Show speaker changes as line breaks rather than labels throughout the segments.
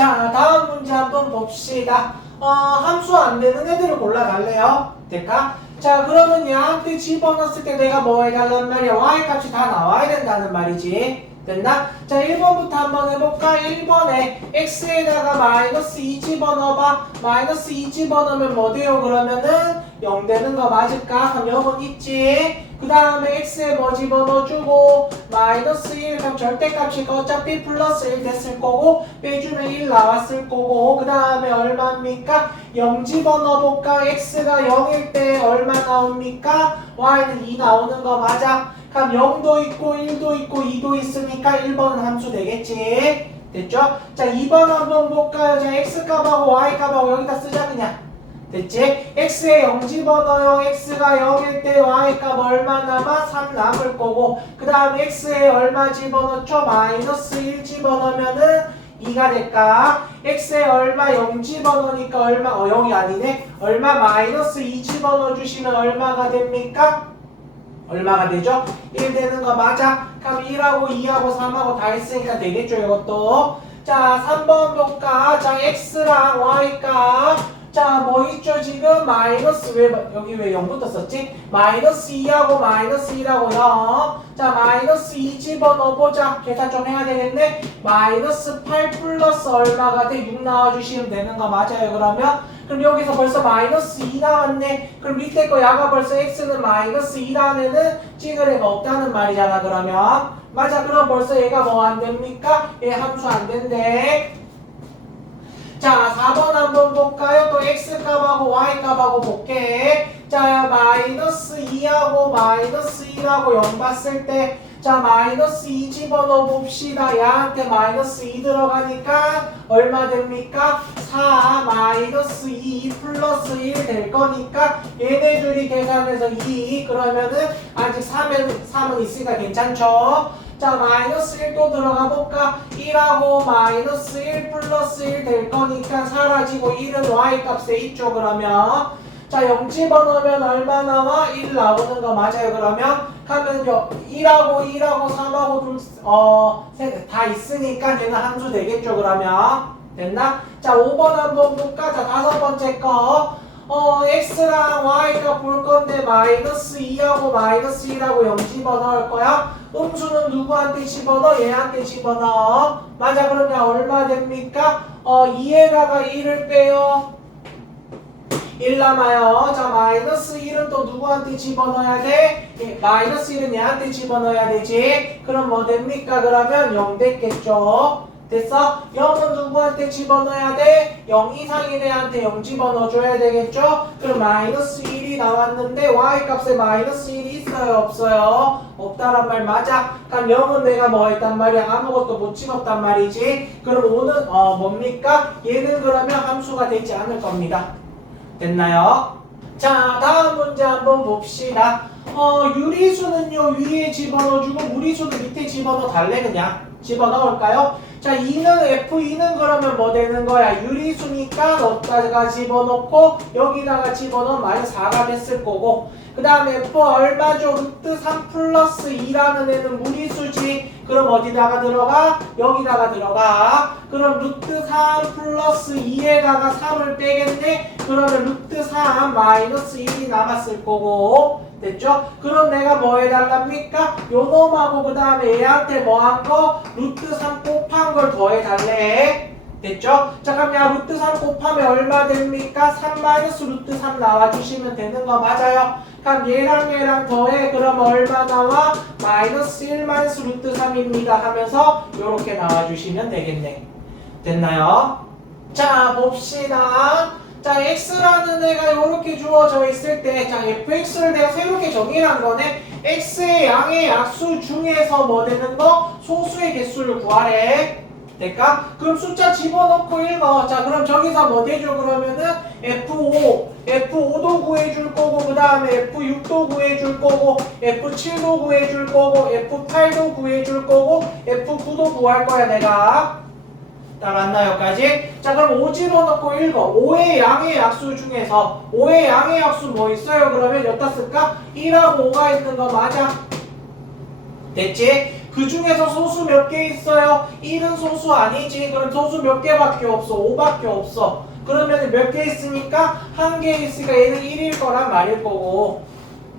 자, 다음 문제 한번 봅시다. 어, 함수 안 되는 애들을 골라달래요. 될까? 자, 그러면 얘한테 집어넣었을 때 내가 뭐 해달란 말이야? y 값이 다 나와야 된다는 말이지. 됐나? 자, 1번부터 한번 해볼까? 1번에 x에다가 마이너스 2 집어넣어봐. 마이너스 2 집어넣으면 뭐 돼요? 그러면은 0 되는 거 맞을까? 그럼 0은 있지. 그 다음에 x에 뭐 집어넣어주고 마이너스 1 그럼 절대값이 어차피 플러스 1 됐을 거고 빼주면 1 나왔을 거고 그 다음에 얼마입니까? 0 집어넣어볼까? x가 0일 때 얼마 나옵니까? y는 2 나오는 거 맞아? 그럼 0도 있고 1도 있고 2도 있으니까 1번은 함수 되겠지 됐죠? 자 2번 한번 볼까요? 자 x값하고 y값하고 여기다 쓰자 그냥 됐지? x에 0 집어넣어요. x가 0일 때 y값 얼마 남아? 3 남을 거고 그 다음에 x에 얼마 집어넣죠? 마이너스 1 집어넣으면은 2가 될까? x에 얼마 0 집어넣으니까 얼마? 어 0이 아니네. 얼마 마이너스 2 집어넣어 주시면 얼마가 됩니까? 얼마가 되죠? 1 되는 거 맞아? 그럼 1하고 2하고 3하고 다 했으니까 되겠죠 이것도 자 3번 볼까? 자 x랑 y값 자, 뭐 있죠? 지금 마이너스 왜 여기 왜 0부터 썼지? 마이너스 2하고 마이너스 1하고 0. 자, 마이너스 2 집어넣어 보자. 계산 좀 해야 되겠네. 마이너스 8 플러스 얼마가 돼? 6 나와 주시면 되는 거 맞아요. 그러면 그럼 여기서 벌써 마이너스 2 나왔네. 그럼 밑에 거 야가 벌써 x는 마이너스 2라는 애는 찍을 애가 없다는 말이잖아. 그러면 맞아. 그럼 벌써 얘가 뭐 안 됩니까? 얘 함수 안 된대. 자, 4번 한번 볼까요? 또 x값하고 y값하고 볼게. 자, 마이너스 2하고 마이너스 1하고 0 봤을 때, 자, 마이너스 2 집어넣어 봅시다. 얘한테 마이너스 2 들어가니까 얼마 됩니까? 4 마이너스 2 플러스 1 될 거니까 얘네 둘이 계산해서 2 그러면은 아직 3은, 3은 있으니까 괜찮죠? 자 마이너스 1 또 들어가 볼까? 1하고 마이너스 1 플러스 1 될 거니까 사라지고 1은 y 값에 있죠 그러면 자 0 집어넣으면 얼마 나와? 1 나오는 거 맞아요 그러면 하면 1하고 1하고 3하고 둘, 어, 세- 다 있으니까 얘는 함수 되겠죠 그러면 됐나? 자 5번 한번 볼까? 자 다섯 번째 거 어, x랑 y가 볼 건데 마이너스 2하고 마이너스 1하고 0 집어넣을 거야. 음수는 누구한테 집어넣어? 얘한테 집어넣어. 맞아, 그러면 얼마 됩니까? 어, 2에다가 1을 빼요. 1 남아요. 자, 마이너스 1은 또 누구한테 집어넣어야 돼? 예, 마이너스 1은 얘한테 집어넣어야 되지. 그럼 뭐 됩니까? 그러면 0 됐겠죠. 됐어? 0은 누구한테 집어넣어야 돼? 0 이상인 애한테 0 집어넣어줘야 되겠죠? 그럼 마이너스 1이 나왔는데 y 값에 마이너스 1이 있어요? 없어요? 없다란 말 맞아? 그럼 0은 내가 뭐 했단 말이야? 아무것도 못 집었단 말이지? 그럼 5는 어 뭡니까? 얘는 그러면 함수가 되지 않을 겁니다. 됐나요? 자 다음 문제 한번 봅시다. 어 유리수는요 위에 집어넣어주고 무리수는 밑에 집어넣어 달래 그냥 집어넣을까요? 자 2는 F2는 그러면 뭐 되는 거야? 유리수니까 어디다가 집어넣고 여기다가 집어넣으면 마이너스 4가 됐을 거고 그 다음에 F 얼마죠? 루트 3 플러스 2라는 애는 무리수지 그럼 어디다가 들어가? 여기다가 들어가 그럼 루트 3 플러스 2에다가 3을 빼겠네 그러면 루트 3 마이너스 1이 남았을 거고 됐죠? 그럼 내가 뭐 해달랍니까? 요 놈하고 그 다음에 얘한테 뭐 한 거? 루트 3 곱한 걸 더해달래 됐죠? 자 그럼 야 루트 3 곱하면 얼마 됩니까? 3 마이너스 루트 3 나와주시면 되는 거 맞아요? 그럼 얘랑 얘랑 더해 그럼 얼마 나와? 마이너스 1 마이너스 루트 3입니다 하면서 요렇게 나와주시면 되겠네 됐나요? 자 봅시다 자 x라는 애가 이렇게 주어져 있을 때 자 fx를 내가 새롭게 정의한 거네. x의 양의 약수 중에서 뭐 되는 거? 소수의 개수를 구하래. 될까? 그럼 숫자 집어넣고 읽어. 자 그럼 저기서 뭐 되죠 그러면은 f5 f5도 구해줄 거고 그 다음에 f6도 구해줄 거고 f7도 구해줄 거고 f8도 구해줄 거고 f9도 구할 거야 내가 다 맞나요까지? 자 그럼 5 집어 넣고 읽어 5의 양의 약수 중에서 5의 양의 약수 뭐 있어요? 그러면 여기다 쓸까? 1하고 5가 있는 거 맞아? 됐지? 그 중에서 소수 몇 개 있어요? 1은 소수 아니지. 그럼 소수 몇 개밖에 없어? 5밖에 없어. 그러면 몇 개 있으니까 한 개 있으니까 얘는 1일 거란 말일 거고.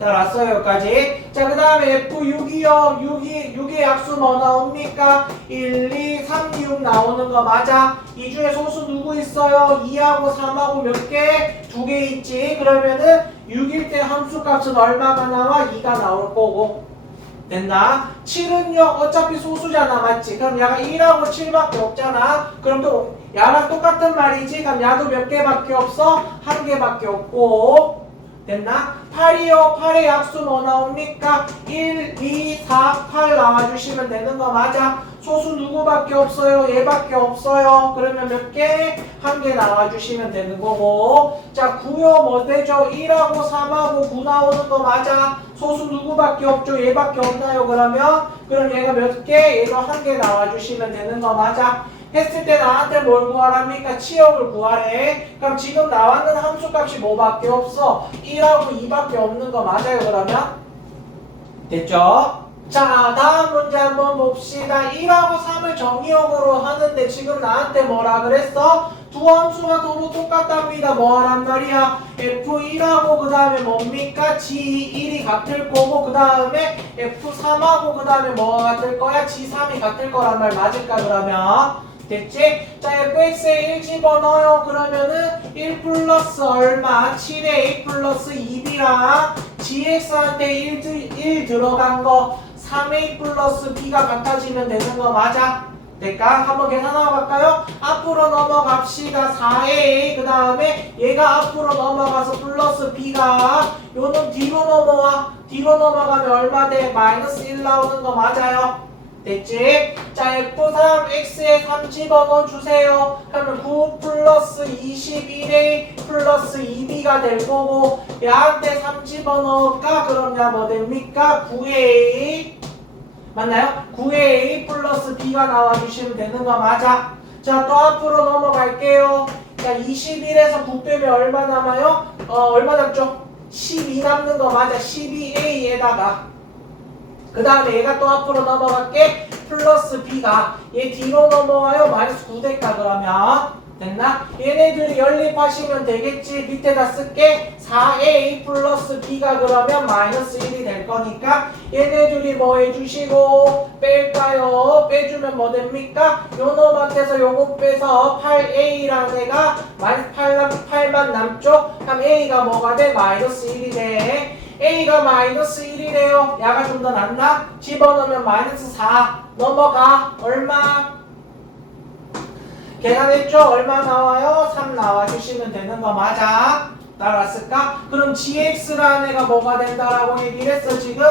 따랐어요 여기까지. 자, 그 다음에 F6이요. 6이, 6의 약수 뭐 나옵니까? 1, 2, 3, 6 나오는 거 맞아. 이 중에 소수 누구 있어요? 2하고 3하고 몇 개? 두 개 있지. 그러면은 6일 때 함수 값은 얼마가 나와? 2가 나올 거고. 됐나? 7은요 어차피 소수잖아 맞지? 그럼 야가 1하고 7밖에 없잖아 그럼 또 야랑 똑같은 말이지 그럼 야도 몇 개밖에 없어? 한 개밖에 없고 됐나? 8이요 8의 약수 뭐 나옵니까? 1, 2, 4, 8 나와주시면 되는 거 맞아? 소수 누구밖에 없어요? 얘밖에 없어요 그러면 몇 개? 한 개 나와주시면 되는 거고 자 9요 뭐 되죠? 1하고 3하고 9 나오는 거 맞아? 소수 누구밖에 없죠? 얘밖에 없나요? 그러면 그럼 얘가 몇 개? 얘도 한 개 나와주시면 되는 거 맞아? 했을 때 나한테 뭘 구하랍니까? 치역을 구하래. 그럼 지금 나왔는 함수값이 뭐밖에 없어? 1하고 2밖에 없는 거 맞아요? 그러면 됐죠? 자 다음 문제 한번 봅시다 1하고 3을 정의역으로 하는데 지금 나한테 뭐라 그랬어? 두 함수가 서로 똑같답니다 뭐란 말이야 F1하고 그 다음에 뭡니까? G1이 같을 거고 그 다음에 F3하고 그 다음에 뭐가 같을 거야? G3이 같을 거란 말 맞을까 그러면 됐지? 자 fx에 1 집어넣어요 그러면은 1 플러스 얼마? 7에 a 플러스 2b랑 gx한테 1, 1 들어간 거 3a 플러스 b가 같아지면 되는 거 맞아? 될까? 한번 계산하고 갈까요? 앞으로 넘어갑시다 4a 그 다음에 얘가 앞으로 넘어가서 플러스 b가 요는 뒤로 넘어와 뒤로 넘어가면 얼마 돼? 마이너스 1 나오는 거 맞아요? 됐지? 자, F3, X에 3 집어넣어 주세요. 하면 9 플러스 21A 플러스 2B가 될 거고, 얘한테 3 집어넣을까? 그럼 야 뭐 됩니까? 9A. 맞나요? 9A 플러스 B가 나와주시면 되는 거 맞아? 자, 또 앞으로 넘어갈게요. 자, 21에서 9 빼면 얼마 남아요? 어, 얼마 남죠? 12 남는 거 맞아. 12A에다가. 그 다음에 얘가 또 앞으로 넘어갈게 플러스 b가 얘 뒤로 넘어와요 마이너스 9대까 그러면 됐나? 얘네들이 연립하시면 되겠지 밑에다 쓸게 4a 플러스 b가 그러면 마이너스 1이 될 거니까 얘네들이 뭐 해주시고 뺄까요? 빼주면 뭐 됩니까? 요 놈한테서 요거 빼서 8a라는 애가 마이너스 8, 8만 남죠? 그럼 a가 뭐가 돼? 마이너스 1이 돼 A가 마이너스 1이래요. 야가 좀 더 낫나? 집어넣으면 마이너스 4 넘어가. 얼마? 계산했죠? 얼마 나와요? 3 나와주시면 되는 거 맞아? 따라왔을까? 그럼 GX라는 애가 뭐가 된다라고 얘기를 했어 지금?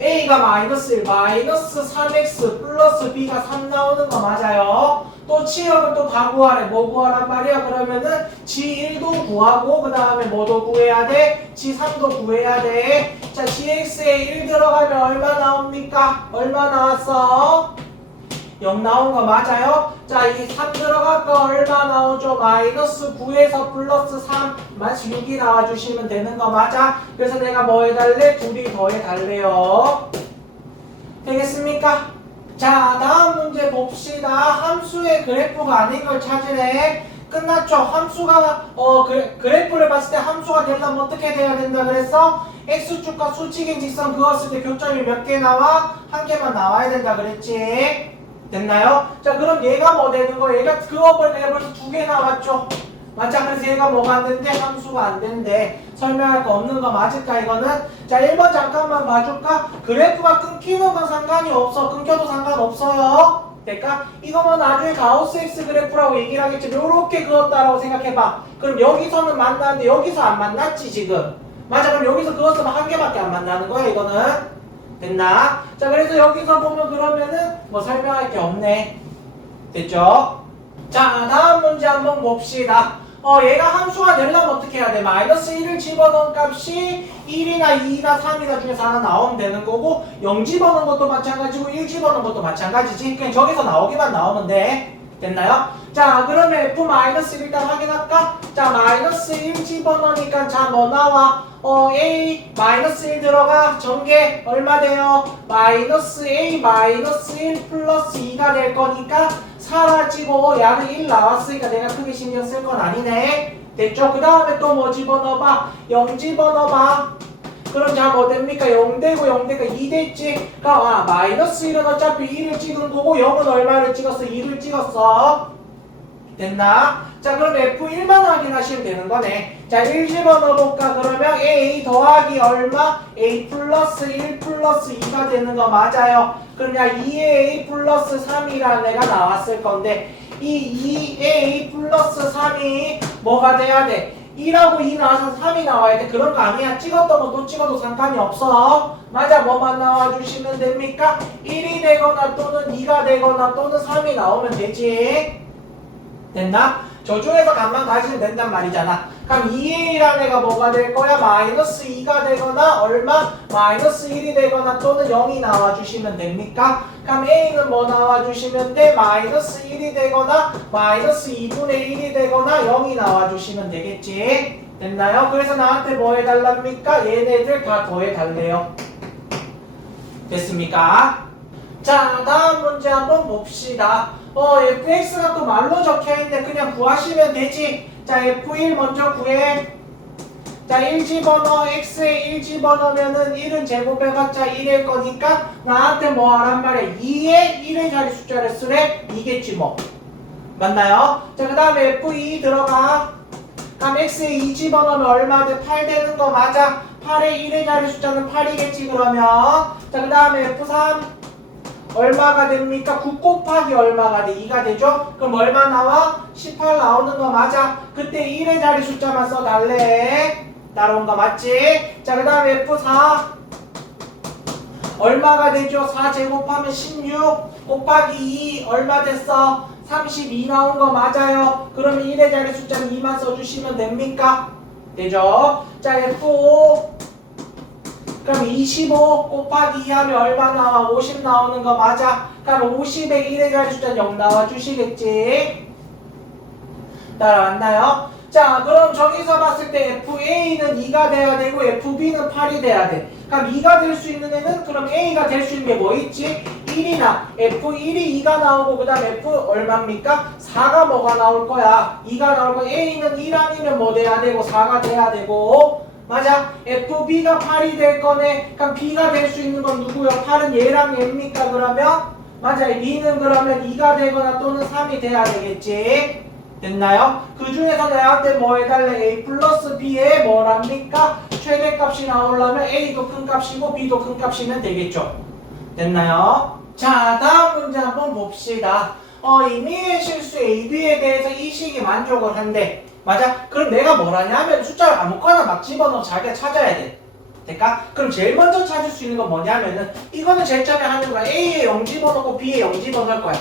A가 마이너스 1, 마이너스 3X 플러스 B가 3 나오는 거 맞아요? 또 치역을 또 다 구하래. 뭐 구하란 말이야? 그러면은 G1도 구하고 그 다음에 뭐도 구해야 돼? G3도 구해야 돼. 자, GX에 1 들어가면 얼마 나옵니까? 얼마 나왔어? 0 나온 거 맞아요? 자, 이 3 들어갈 거 얼마 나오죠? 마이너스 9에서 플러스 3, 마이너스 6이 나와주시면 되는 거 맞아? 그래서 내가 뭐 해달래? 둘이 더 해달래요. 되겠습니까? 자, 다음 문제 봅시다. 함수의 그래프가 아닌 걸 찾으래. 끝났죠? 함수가, 어, 그, 그래프를 봤을 때 함수가 되려면 어떻게 돼야 된다 그랬어? x축과 수직인 직선 그었을 때 교점이 몇 개 나와? 한 개만 나와야 된다 그랬지? 됐나요? 자, 그럼 얘가 뭐 되는 거? 얘가 그업을 내버려서 두개 나왔죠? 그래서 얘가 뭐가 안 된대? 함수가 안 된대. 설명할 거 없는 거 맞을까, 이거는? 자, 1번 잠깐만 봐줄까? 그래프가 끊기는 건 상관이 없어. 끊겨도 상관없어요. 될까? 이거 뭐 나중에 가우스 X 그래프라고 얘기를 하겠지. 요렇게 그었다라고 생각해봐. 그럼 여기서는 만나는데 여기서 안 만났지, 지금. 맞아. 그럼 여기서 그었으면 한 개밖에 안 만나는 거야, 이거는. 됐나? 자, 그래서 여기서 보면 그러면은 뭐 설명할 게 없네. 됐죠? 자, 다음 문제 한번 봅시다. 어, 얘가 함수가 되려면 어떻게 해야 돼? 마이너스 1을 집어넣은 값이 1이나 2나 3이나 중에서 하나 나오면 되는 거고 0 집어넣은 것도 마찬가지고 1 집어넣은 것도 마찬가지지. 그냥 저기서 나오기만 나오면 돼. 됐나요? 자 그러면 F 마이너스 일단 확인할까? 자 마이너스 1 집어넣으니까 자 뭐 나와? 어 A 마이너스 1 들어가 전개 얼마 돼요? 마이너스 A 마이너스 1 플러스 2가 될 거니까 사라지고 야는 1 나왔으니까 내가 크게 신경 쓸 건 아니네 됐죠? 그 다음에 또 뭐 집어넣어봐 0 집어넣어봐 그럼 자뭐 됩니까? 0 되고 0 되고 2 됐지? 그럼 아 마이너스 1은 어차피 1을 찍은 거고 0은 얼마를 찍었어? 2를 찍었어 됐나? 자 그럼 F1만 확인하시면 되는 거네 자 1 집어 넣어볼까 그러면 A 더하기 얼마? A 플러스 1 플러스 2가 되는 거 맞아요 그럼 야 2A 플러스 3이라는 애가 나왔을 건데 이 2A 플러스 3이 뭐가 돼야 돼? 1하고 2 나와서 3이 나와야 돼 그런 거 아니야 찍었던 거 또 찍어도 상관이 없어 맞아 뭐만 나와주시면 됩니까? 1이 되거나 또는 2가 되거나 또는 3이 나오면 되지 됐나? 저 중에서 값만 가지면 된단 말이잖아. 그럼 2a라는 애가 뭐가 될 거야? 마이너스 2가 되거나 얼마? 마이너스 1이 되거나 또는 0이 나와주시면 됩니까? 그럼 a는 뭐 나와주시면 돼? 마이너스 1이 되거나 마이너스 2분의 1이 되거나 0이 나와주시면 되겠지? 됐나요? 그래서 나한테 뭐 해달랍니까? 얘네들 다 더해달래요. 됐습니까? 자, 다음 문제 한번 봅시다. 어, fx가 또 말로 적혀있는데 그냥 구하시면 되지. 자, f1 먼저 구해. 자, 1 집어넣어. x에 1 집어넣으면은 1은 제곱해봤자 1일 거니까 나한테 뭐 하란 말이야. 2에 1의 자리 숫자를 쓰래? 2겠지 뭐. 맞나요? 자, 그 다음에 f2 들어가. 그럼 x에 2 집어넣으면 얼마 돼? 8 되는 거 맞아. 8의 1의 자리 숫자는 8이겠지 그러면. 자, 그 다음에 f3. 얼마가 됩니까? 9 곱하기 얼마가 돼? 2가 되죠? 그럼 얼마 나와? 18 나오는 거 맞아? 그때 1의 자리 숫자만 써달래 따라온 거 맞지? 자 그 다음에 F4 얼마가 되죠? 4 제곱하면 16 곱하기 2 얼마 됐어? 32 나온 거 맞아요? 그러면 1의 자리 숫자는 2만 써주시면 됩니까? 되죠? 자 F5 그럼 25 곱하기 2 하면 얼마 나와? 50 나오는 거 맞아? 그럼 50에 1의 자리 숫자 0 나와 주시겠지? 따라왔나요? 자 그럼 저기서 봤을 때 FA는 2가 돼야 되고 FB는 8이 돼야 돼 그럼 2가 될 수 있는 애는 그럼 A가 될 수 있는 게 뭐 있지? 1이나 F1이 2가 나오고 그 다음 F 얼마입니까? 4가 뭐가 나올 거야 2가 나올 거야 A는 1 아니면 뭐 돼야 되고 4가 돼야 되고 맞아 FB가 8이 될 거네 그럼 B가 될 수 있는 건 누구요? 8은 얘랑 얘입니까 그러면? 맞아 B는 그러면 2가 되거나 또는 3이 돼야 되겠지 됐나요? 그 중에서 내한테 뭐 해달래? A 플러스 B에 뭐랍니까? 최대값이 나오려면 A도 큰 값이고 B도 큰 값이면 되겠죠. 됐나요? 자, 다음 문제 한번 봅시다. 어, 이미의 실수 AB에 대해서 이 식이 만족을 한대. 맞아? 그럼 내가 뭘 하냐면 숫자를 아무거나 막 집어넣어 자기가 찾아야 돼. 될까? 그럼 제일 먼저 찾을 수 있는 건 뭐냐면은 이거는 제일 처음에 하는 거야. A에 0 집어넣고 B에 0 집어넣을 거야.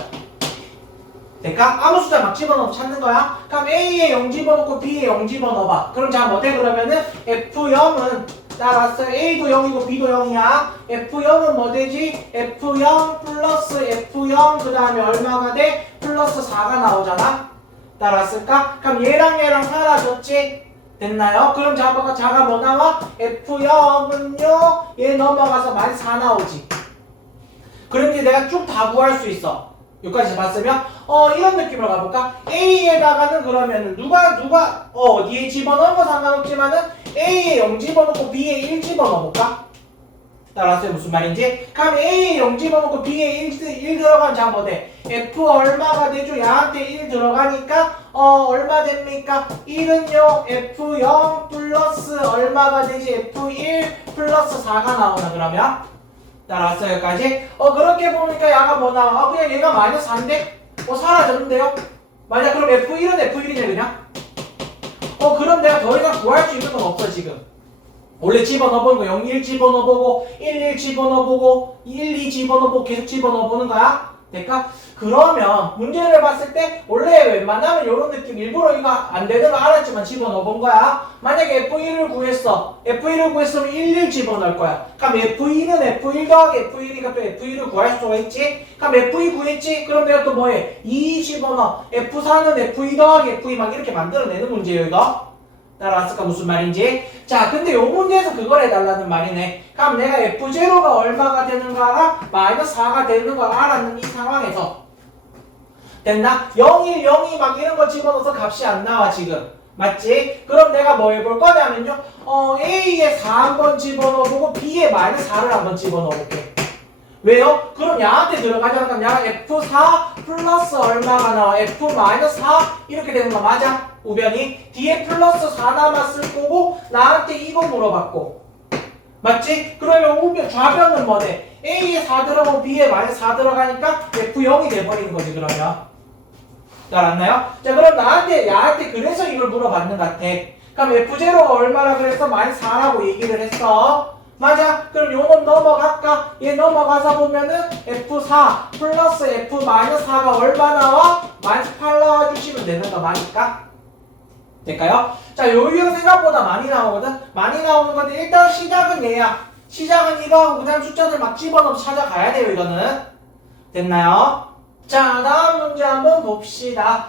될까? 아무 숫자 막 집어넣어 찾는 거야. 그럼 A에 0 집어넣고 B에 0 집어넣어봐. 그럼 자, 뭐 돼? 그러면은 F0은 따라서 A도 0이고 B도 0이야. F0은 뭐 되지? F0 플러스 F0 그 다음에 얼마가 돼? 플러스 4가 나오잖아. 따라왔을까? 그럼 얘랑 얘랑 사라졌지? 됐나요? 그럼 자가 자가 뭐 나와? F0은요 얘 넘어가서 만 4 나오지. 그럼 이제 내가 쭉 다 구할 수 있어. 여기까지 봤으면 어 이런 느낌으로 가볼까? A에다가는 그러면은 누가 누가 어 어디에 집어넣은 거 상관없지만은 A에 0 집어넣고 B에 1 집어넣어볼까? 따라왔어요 무슨 말인지? 그럼 A에 0 집어넣고 B에 1, 1 들어가면 자뭐 돼? F 얼마가 되죠? 야한테 1 들어가니까 어 얼마 됩니까? 1은요 F0 플러스 얼마가 되지? F1 플러스 4가 나오나 그러면? 따라왔어요 여기까지? 어 그렇게 보니까 야가 뭐 나와? 어, 그냥 얘가 마이너스 4인데? 어 사라졌는데요? 맞아 그럼 F1은 F1이네 그냥? 어 그럼 내가 더 이상 구할 수 있는 건 없어 지금 원래 집어넣어보는 거 0, 1 집어넣어보고 1, 1 집어넣어보고 1, 2 집어넣어보고 계속 집어넣어보는 거야? 될까? 그러면 문제를 봤을 때 원래 웬만하면 이런 느낌 일부러 이거 안 되는 거 알았지만 집어넣어 본 거야. 만약에 F1을 구했어. F1을 구했으면 11 집어넣을 거야. 그럼 F2는 F1 더하기 F1이니까 또 F1을 구할 수가 있지. 그럼 F2 구했지? 그럼 내가 또 뭐해? 2 집어넣어. F4는 F2 더하기 F2 막 이렇게 만들어내는 문제예요 이거. 따라왔을까 무슨 말인지? 자, 근데 요 문제에서 그걸 해달라는 말이네. 그럼 내가 F0가 얼마가 되는 거 알아? 마이너스 4가 되는 거 알았는 이 상황에서 됐나? 0, 1, 0, 2막 이런 거 집어넣어서 값이 안 나와 지금. 맞지? 그럼 내가 뭐 해볼 거냐면요. 어, A에 4 한번 집어넣어보고 B에 마이너스 4를 한번 집어넣어볼게. 왜요? 그럼 야한테 들어가자면 그럼 야 F4 플러스 얼마가 나와? F 마이너스 4 이렇게 되는 거 맞아? 우변이 뒤에 플러스 4 남았을 거고 나한테 이거 물어봤고 맞지? 그러면 우변 좌변은 뭐네? A에 4 들어가고 B에 마이너스 4 들어가니까 F0이 돼버리는 거지 그러면 알았나요? 자 그럼 나한테 야한테 그래서 이걸 물어봤는 것 같아 그럼 F0가 얼마라 그래서 마이너스 4라고 얘기를 했어 맞아 그럼 요놈 넘어갈까? 얘 넘어가서 보면은 F4 플러스 F 마이너스 4가 얼마 나와? 마이너스 8 나와주시면 되는 거 맞을까? 될까요? 자, 요 유형 생각보다 많이 나오거든? 많이 나오는 건데, 일단 시작은 얘야. 시작은 이거, 그 다음 숫자들 막 집어넣어서 찾아가야 돼요, 이거는. 됐나요? 자, 다음 문제 한번 봅시다.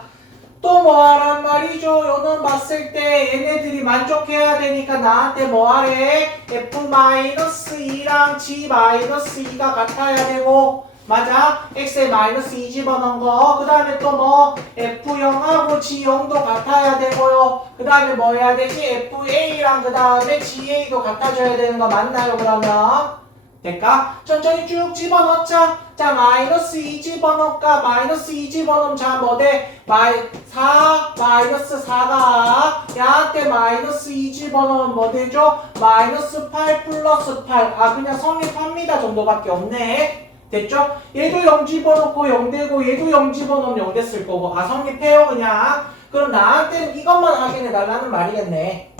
또 뭐하란 말이죠? 요는 봤을 때 얘네들이 만족해야 되니까 나한테 뭐하래? F-2랑 G-2가 같아야 되고 맞아? x에 마이너스 2 집어넣은 거. 그 다음에 또 뭐, f0하고 g0도 같아야 되고요. 그 다음에 뭐 해야 되지? fa랑 그 다음에 ga도 같아져야 되는 거 맞나요, 그러면? 될까? 천천히 쭉 집어넣자. 자, 마이너스 2 집어넣을까? 마이너스 2 집어넣으면 자, 뭐 돼? 마이, 4, 마이너스 4가 야한테 마이너스 2 집어넣으면 뭐 되죠? 마이너스 8 플러스 8. 아, 그냥 성립합니다 정도밖에 없네. 됐죠? 얘도 0 집어넣고 0 되고 얘도 0 집어넣으면 0 됐을 거고 아 성립해요 그냥 그럼 나한테는 이것만 확인해 달라는 말이겠네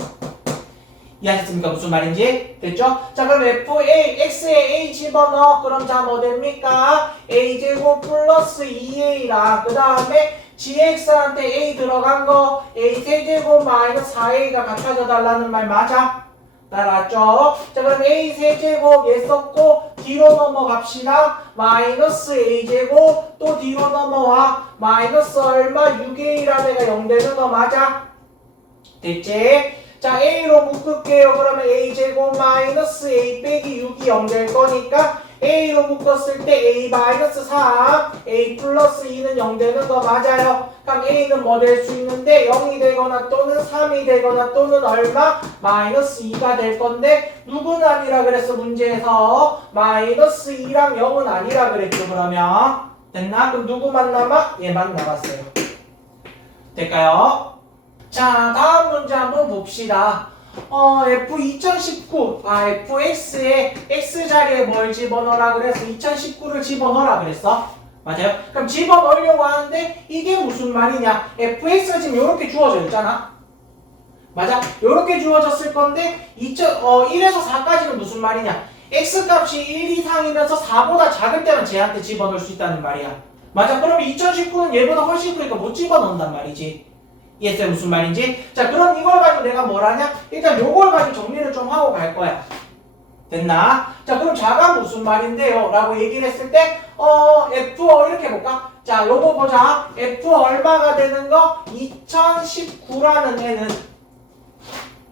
이해하셨습니까? 무슨 말인지? 됐죠? 자 그럼 FA, X에 A 집어넣어 그럼 자 뭐 됩니까? A제곱 플러스 2A랑 그 다음에 GX한테 A 들어간 거 A 세제곱 마이너스 4A가 같아져 달라는 말 맞아? 따라왔죠? 자 그럼 a 세제곱 얘 썼고 뒤로 넘어갑시다 마이너스 a제곱 또 뒤로 넘어와 마이너스 얼마 6a라는 애가 0 되는 거 맞아? 됐지? 자 a로 묶을게요 그러면 a제곱 마이너스 a 빼기 6이 0될 거니까 a로 묶었을 때 a 마이너스 3 a 플러스 2는 0 되는 거 맞아요 그럼 a는 뭐 될 수 있는데 0이 되거나 또는 3이 되거나 또는 얼마? 마이너스 2가 될 건데 누구는 아니라 그랬어 문제에서 마이너스 2랑 0은 아니라 그랬죠 그러면 됐나? 그럼 누구만 남아? 얘만 남았어요 될까요? 자 다음 문제 한번 봅시다. 어 F 2019 아 FX에 X 자리에 뭘 집어넣으라 그래서 2019를 집어넣으라 그랬어? 맞아요? 그럼 집어넣으려고 하는데 이게 무슨 말이냐? FX가 지금 이렇게 주어져 있잖아. 맞아? 이렇게 주어졌을 건데 2000, 어, 1에서 4까지는 무슨 말이냐? X값이 1 이상이면서 4보다 작을 때만 쟤한테 집어넣을 수 있다는 말이야. 맞아? 그러면 2019는 얘보다 훨씬 크니까 못 집어넣는단 말이지 이해했어요? 무슨 말인지? 자 그럼 이걸 가지고 내가 뭘 하냐? 일단 요걸 가지고 정리를 좀 하고 갈 거야 됐나? 자 그럼 자가 무슨 말인데요? 라고 얘기를 했을 때 어, F 어, 이렇게 해볼까? 자 요거 보자 F 얼마가 되는 거? 2019라는 애는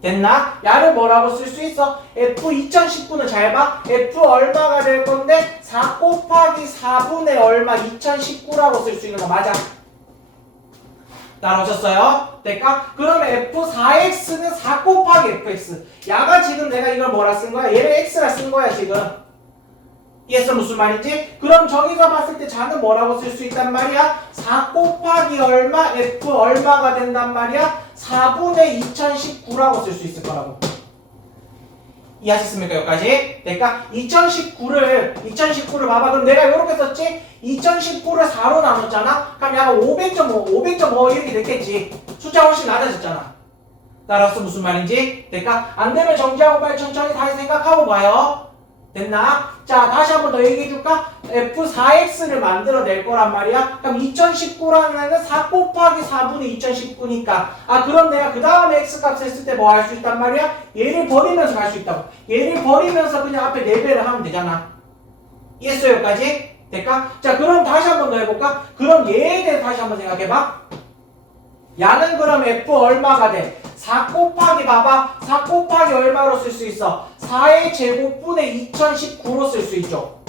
됐나? 야를 뭐라고 쓸 수 있어? F 2019는 잘 봐. F 얼마가 될 건데 4 곱하기 4분의 얼마 2019라고 쓸 수 있는 거 맞아? 따라오셨어요? 될까? 그러면 F4X는 4 곱하기 FX. 야가 지금 내가 이걸 뭐라 쓴 거야? 얘를 X라 쓴 거야, 지금. 이해했어? 무슨 말인지? 그럼 저기서 봤을 때 자는 뭐라고 쓸 수 있단 말이야? 4 곱하기 얼마? F 얼마가 된단 말이야? 4분의 2019라고 쓸 수 있을 거라고. 이해하셨습니까? 여기까지? 그러니까 2019를 2019를 봐봐. 그럼 내가 이렇게 썼지? 2019를 4로 나눴잖아. 그럼 약간 500.5, 500.5 이렇게 됐겠지. 숫자 훨씬 낮아졌잖아. 따라서 무슨 말인지? 그러니까 안 되면 정지하고 빨리 천천히 다시 생각하고 봐요. 됐나? 자 다시 한 번 더 얘기해 줄까? F4X를 만들어낼 거란 말이야. 그럼 2019라는 애는 4 곱하기 4분의 2019니까 아 그럼 내가 그 다음에 X값 했을 때 뭐 할 수 있단 말이야? 얘를 버리면서 갈 수 있다고. 얘를 버리면서 그냥 앞에 4배를 하면 되잖아. 이해했어요 여기까지? 될까? 자 그럼 다시 한 번 더 해볼까? 그럼 얘에 대해 다시 한 번 생각해봐. 야는 그럼 F 얼마가 돼? 4 곱하기 봐봐 4 곱하기 얼마로 쓸 수 있어? 4의 제곱분의 2019로 쓸 수 있죠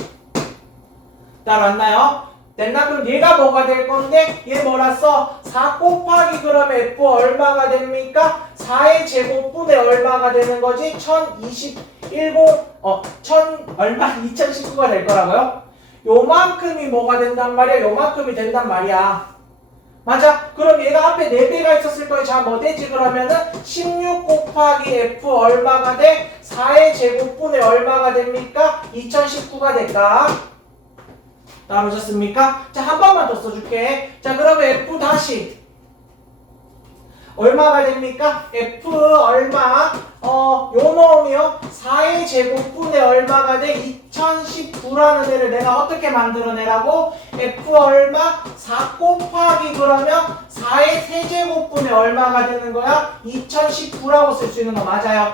따라왔나요? 됐나? 그럼 얘가 뭐가 될 건데 얘 뭐라 써? 4 곱하기 그럼 F 얼마가 됩니까? 4의 제곱분의 얼마가 되는 거지? 1027 어, 1000 얼마? 2019가 될 거라고요? 요만큼이 뭐가 된단 말이야? 요만큼이 된단 말이야 맞아? 그럼 얘가 앞에 4배가 있었을 거예요. 자, 뭐 되지? 그러면은 16 곱하기 F 얼마가 돼? 4의 제곱분의 얼마가 됩니까? 2019가 될까? 나오셨습니까? 자, 한 번만 더 써줄게. 자, 그러면 F 다시. 얼마가 됩니까? F 얼마? 어, 요 놈이요. 4의 제곱분의 얼마가 돼? 2019라는 애를 내가 어떻게 만들어내라고? F 얼마? 4 곱하기 그러면 4의 세제곱분의 얼마가 되는 거야? 2019라고 쓸 수 있는 거 맞아요?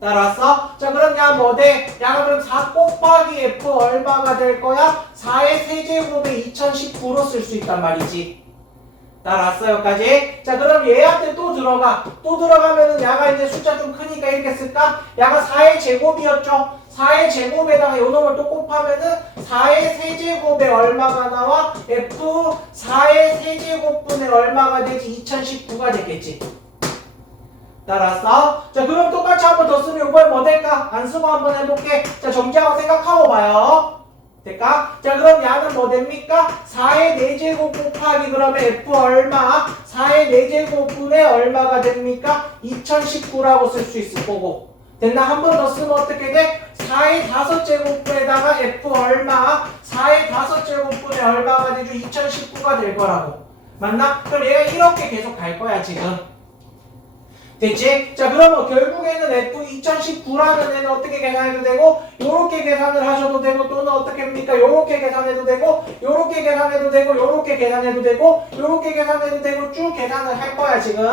따라왔어? 자 그럼 야 뭐돼? 야가 그럼 4 곱하기 F 얼마가 될 거야? 4의 세제곱에 2019로 쓸 수 있단 말이지 따라왔어 여기까지? 자 그럼 얘한테 또 들어가 또 들어가면은 야가 이제 숫자 좀 크니까 이렇게 쓸까? 야가 4의 제곱이었죠 4의 제곱에다가 요 놈을 또 곱하면은 4의 세제곱에 얼마가 나와? F 4의 세제곱분의 얼마가 되지? 2019가 되겠지 따라서 자 그럼 똑같이 한 번 더 쓰면 이번에 뭐 될까? 안 쓰고 한번 해볼게 자 정지하고 생각하고 봐요 될까? 자 그럼 야는 뭐 됩니까? 4의 4제곱 곱하기 그러면 F 얼마? 4의 4제곱분의 얼마가 됩니까? 2019라고 쓸 수 있을 거고 됐나? 한 번 더 쓰면 어떻게 돼? 4의 5제곱분에다가 F 얼마? 4의 5제곱분의 얼마가 되죠? 2019가 될 거라고 맞나? 그럼 얘가 이렇게 계속 갈 거야 지금 됐지? 자 그러면 결국에는 F 2019라는 애는 어떻게 계산해도 되고 요렇게 계산을 하셔도 되고 또는 어떻게 합니까? 요렇게 계산해도 되고 요렇게 계산해도 되고 요렇게 계산해도 되고 요렇게 계산해도 되고 쭉 계산을 할 거야 지금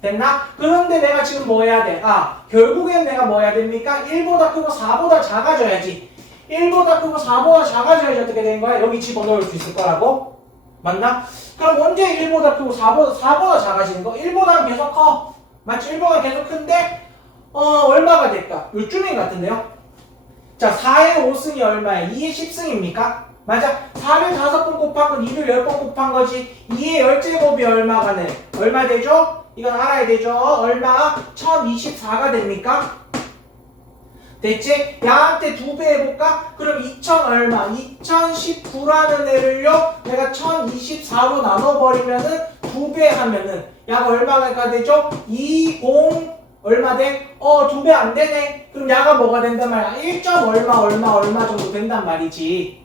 됐나? 그런데 내가 지금 뭐 해야 돼? 아 결국엔 내가 뭐 해야 됩니까? 1보다 크고 4보다 작아져야지 1보다 크고 4보다 작아져야지 어떻게 되는 거야? 여기 집어넣을 수 있을 거라고? 맞나? 그럼 언제 1보다 크고 4보다, 4보다 작아지는 거? 1보다는 계속 커 맞지? 1보다 계속 큰데 어 얼마가 될까? 요쯤인 것 같은데요? 자 4의 5승이 얼마야? 2의 10승입니까? 맞아 4를 5번 곱한 건 2를 10번 곱한 거지 2의 10제곱이 얼마가 돼? 얼마 되죠? 이건 알아야 되죠? 얼마? 1024가 됩니까? 됐지? 야한테 두 배 해볼까? 그럼 2000 얼마? 2019라는 애를요 내가 1024로 나눠버리면은 두 배 하면은 야가 얼마가 되죠? 20 얼마 돼? 어 두 배 안 되네 그럼 야가 뭐가 된단 말이야? 1점 얼마 얼마 얼마 정도 된단 말이지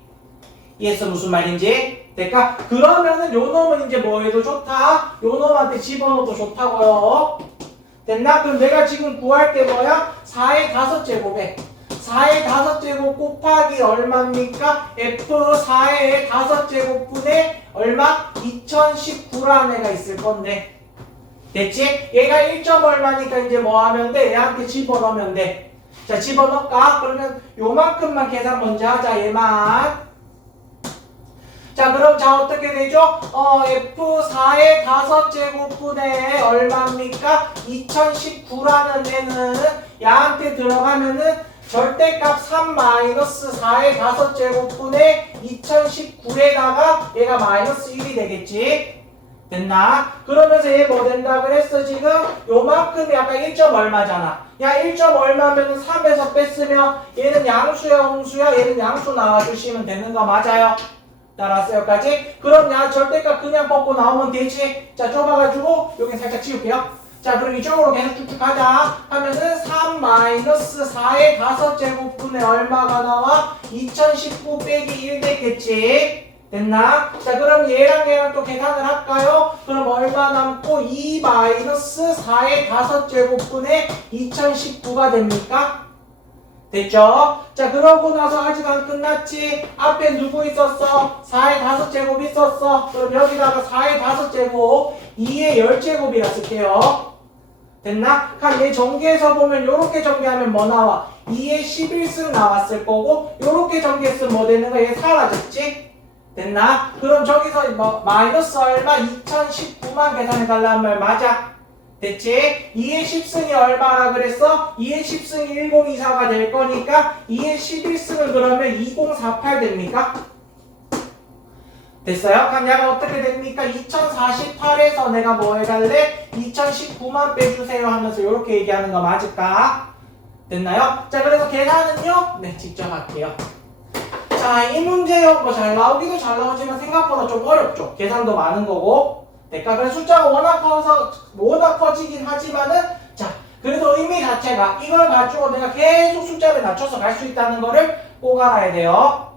이해했어 무슨 말인지? 될까? 그러면은 요 놈은 이제 뭐 해도 좋다? 요 놈한테 집어넣어도 좋다고요 됐나? 그럼 내가 지금 구할 게 뭐야? 4의 5제곱에 4의 5제곱 곱하기 얼마입니까? F4의 5제곱분의 얼마? 2019라는 애가 있을 건데 됐지? 얘가 1점 얼마니까 이제 뭐 하면 돼? 얘한테 집어넣으면 돼. 자, 집어넣을까? 그러면 요만큼만 계산 먼저 하자, 얘만. 자, 그럼 자, 어떻게 되죠? 어, F4의 5제곱분의 얼마입니까? 2019라는 애는 얘한테 들어가면은 절대값 3 마이너스 4의 5제곱분의 2019에다가 얘가 마이너스 1이 되겠지? 됐나? 그러면서 얘 뭐 된다 그랬어 지금? 요만큼이 아까 1점 얼마잖아 야 1점 얼마면 3에서 뺐으면 얘는 양수야 홍수야 얘는 양수 나와주시면 되는 거 맞아요? 따라왔어요 여기까지? 그럼 야 절대값 그냥 뽑고 나오면 되지 자 좁아가지고 여기 살짝 지울게요 자 그럼 이쪽으로 계속 쭉쭉 가자 하면은 3 마이너스 4의 5제곱분의 얼마가 나와? 2019 빼기 1 되겠지 됐나? 자 그럼 얘랑 얘랑 또 계산을 할까요? 그럼 얼마 남고 2 마이너스 4의 5제곱분의 2019가 됩니까? 됐죠? 자 그러고 나서 아직 안 끝났지 앞에 누구 있었어? 4의 5제곱 있었어 그럼 여기다가 4의 5제곱 2의 10제곱이라 쓸게요 됐나? 그럼 얘 전개해서 보면 요렇게 전개하면 뭐 나와? 2의 11승 나왔을 거고 요렇게 전개했으면 뭐 되는 거야? 얘 사라졌지? 됐나? 그럼 저기서 뭐 마이너스 얼마? 2019만 계산해 달라는 말 맞아? 됐지? 2의 10승이 얼마라 그랬어? 2의 10승이 1024가 될 거니까 2의 11승을 그러면 2048 됩니까? 됐어요? 그럼 얘가 어떻게 됩니까? 2048에서 내가 뭐 해달래? 2019만 빼주세요 하면서 이렇게 얘기하는 거 맞을까? 됐나요? 자 그래서 계산은요? 네 직접 할게요 자 이 문제요 뭐잘 나오기도 잘 나오지만 생각보다 좀 어렵죠 계산도 많은 거고 될까? 그래서 숫자가 워낙 커서 워낙 커지긴 하지만은 자 그래도 의미 자체가 이걸 가지고 내가 계속 숫자를 낮춰서 갈 수 있다는 거를 꼭 알아야 돼요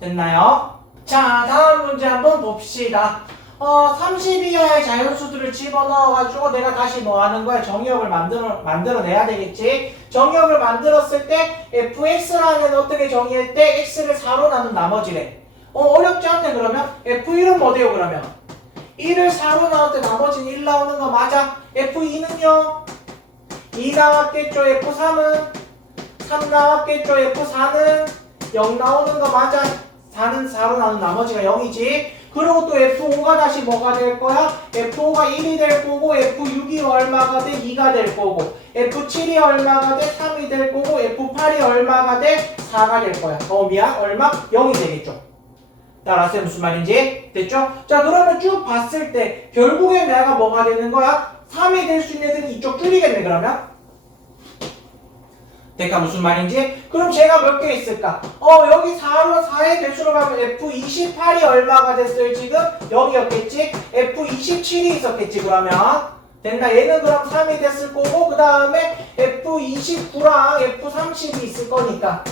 됐나요? 자 다음 문제 한번 봅시다 어 30 이하의 자연수들을 집어넣어가지고 내가 다시 뭐 하는 거야? 정의역을 만들어 만들어내야 되겠지? 정의역을 만들었을 때 fx라는 어떻게 정의할 때 x를 4로 나눈 나머지래. 어 어렵지 않네 그러면? F1은 뭐 돼요 그러면? 1을 4로 나올 때 나머지는 1 나오는 거 맞아? F2는요? 2 나왔겠죠 f3은? 3 나왔겠죠 f4는? 0 나오는 거 맞아? 4는 4로 나눈 나머지가 0이지 그리고 또 F5가 다시 뭐가 될 거야? F5가 1이 될 거고 F6이 얼마가 돼? 2가 될 거고 F7이 얼마가 돼? 3이 될 거고 F8이 얼마가 돼? 4가 될 거야 어 미안 얼마? 0이 되겠죠 따라서 무슨 말인지 됐죠? 자 그러면 쭉 봤을 때 결국엔 내가 뭐가 되는 거야? 3이 될 수 있는 애들은 이쪽 줄이겠네 그러면 내가 무슨 말인지? 그럼 제가 몇 개 있을까? 어 여기 4로 4의 배수로 가면 F28이 얼마가 됐어요 지금? 0이었겠지? F27이 있었겠지 그러면 됐나? 얘는 그럼 3이 됐을 거고 그 다음에 F29랑 F30이 있을 거니까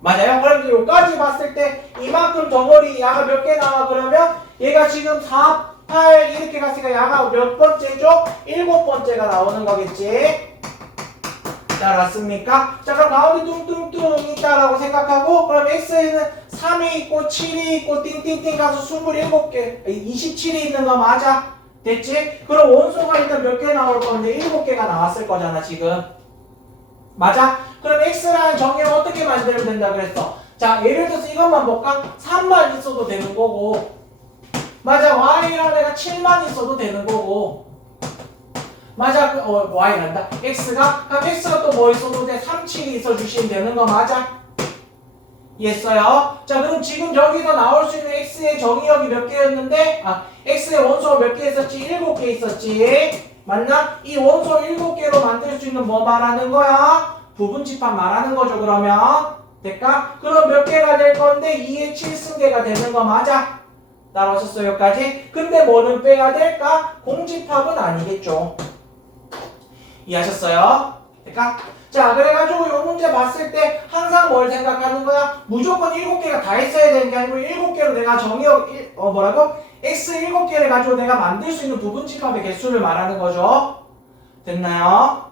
맞아요? 그럼 여기까지 봤을 때 이만큼 덩어리 야가 몇 개 나와 그러면 얘가 지금 4, 8 이렇게 갔으니까 야가 몇 번째죠? 일곱 번째가 나오는 거겠지 자, 맞습니까? 자, 그럼 가운데 뚱뚱뚱 있다라고 생각하고, 그럼 X에는 3이 있고, 7이 있고, 띵띵띵 가서 27개, 27이 있는 거 맞아? 됐지? 그럼 원소가 일단 몇 개 나올 건데, 7개가 나왔을 거잖아, 지금. 맞아? 그럼 X라는 정의를 어떻게 만들면 된다 그랬어? 자, 예를 들어서 이것만 볼까? 3만 있어도 되는 거고, 맞아, Y라는 애가 7만 있어도 되는 거고, 맞아, 그, 어, Y란다. X가, 그럼 X가 또 뭐 있어도 돼? 3, 7이 있어 주시면 되는 거 맞아? 이해했어요? 자, 그럼 지금 여기서 나올 수 있는 X의 정의역이 몇 개였는데, 아, X의 원소가 몇 개 있었지? 7개 있었지? 맞나? 이 원소 7개로 만들 수 있는 뭐 말하는 거야? 부분집합 말하는 거죠, 그러면. 될까? 그럼 몇 개가 될 건데, 2의 7승계가 되는 거 맞아? 따라오셨어요, 여기까지? 근데 뭐는 빼야 될까? 공집합은 아니겠죠. 이해하셨어요? 그러니까 자 그래가지고 이 문제 봤을 때 항상 뭘 생각하는 거야? 무조건 7개가 다 있어야 되는 게 아니고 7개로 내가 정의역 일- 어 뭐라고? x 7개를 가지고 내가 만들 수 있는 부분 집합의 개수를 말하는 거죠 됐나요?